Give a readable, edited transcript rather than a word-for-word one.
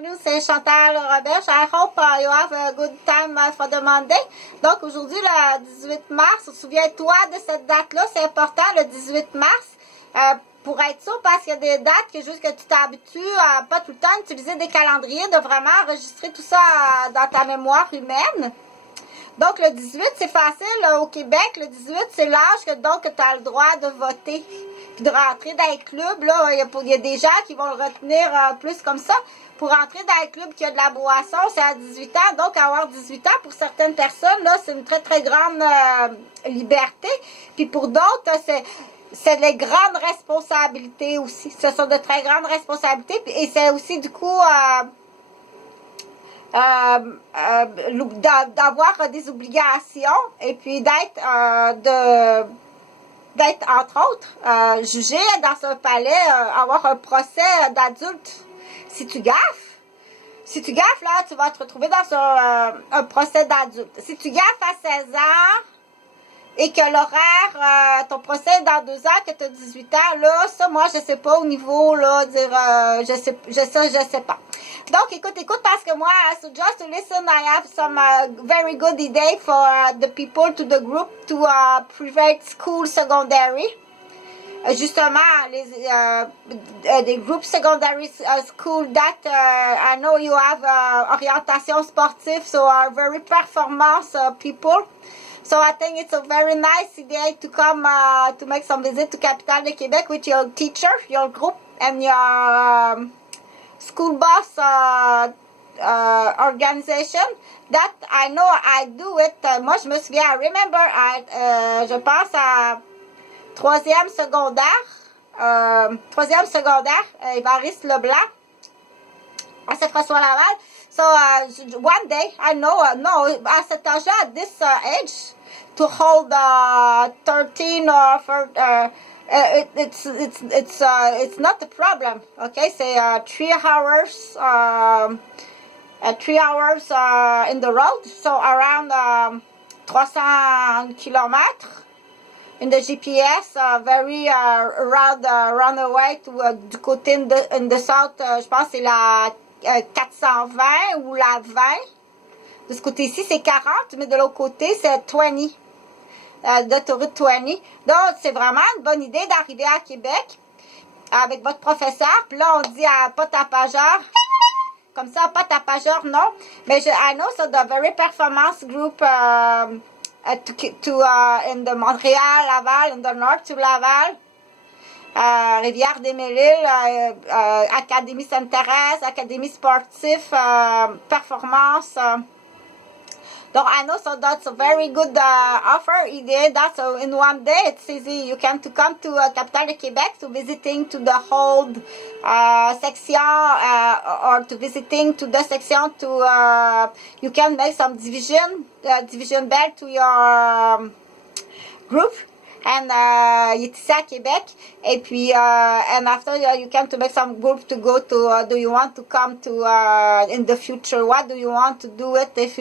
Bienvenue, c'est Chantal Roberge. I hope you have a good time for the Monday. Donc aujourd'hui, le 18 mars, souviens-toi de cette date-là, c'est important, le 18 mars, pour être sûr, parce qu'il y a des dates que juste que tu t'habitues à pas tout le temps utiliser des calendriers, de vraiment enregistrer tout ça dans ta mémoire humaine. Donc le 18, c'est facile au Québec. Le 18, c'est l'âge que donc tu as le droit de voter. Puis de rentrer dans les clubs, là, il y a des gens qui vont le retenir plus comme ça. Pour rentrer dans les clubs qui a de la boisson, c'est à 18 ans. Donc avoir 18 ans, pour certaines personnes, là, c'est une très, très grande liberté. Puis pour d'autres, c'est des grandes responsabilités aussi. Ce sont de très grandes responsabilités. Et c'est aussi du coup d'avoir des obligations et puis d'être entre autres jugé dans un palais, avoir un procès d'adulte. Si tu gaffes, là, tu vas te retrouver dans un procès d'adulte. Si tu gaffes à 16 ans et que l'horaire, ton procès est dans 2 ans, que tu as 18 ans, là, ça, moi, je sais pas au niveau, là, dire, je sais pas. Donc, écoute, parce que moi, so just to listen, I have some very good idea for the people, to the group, to private school secondary. Justement, des groupes secondary school that I know you have orientation sportive, so are very performance people. So I think it's a very nice idea to come to make some visit to Capitale de Québec with your teacher, your group, and your school bus organization. That I know I do it. Moi, je me souviens, I remember, je pense à troisième secondaire, Évariste Leblanc, à Saint-François Laval. So one day, I know, no, à cet âge-là, at this age, to hold 13 or for, it's not a problem. Okay, c'est 3 hours, 3 hours in the road, so around 300 kilometers. In the GPS, very runaway to du côté in the south, je pense c'est la 420 ou la 20. De ce côté-ci, c'est 40, mais de l'autre côté, c'est 20. D'autoroute 20. Donc, c'est vraiment une bonne idée d'arriver à Québec avec votre professeur. Puis là, on dit à pas tapageur. Comme ça, pas tapageur, non. Mais I know, so the very performance group in the Montréal, Laval, in the north to Laval, Rivière-des-Mille-Îles, Académie Sainte-Thérèse, Académie sportive, performance. Donc, I know, so that's a very good offer idea. That's in one day, it's easy. You can to come to Capitale de Québec to visiting to the whole section or to visiting to the section to you can make some division bell to your group. And il est ici à Québec. Et puis, and after you can to make some group to go to, do you want to come to in the future? What do you want to do it if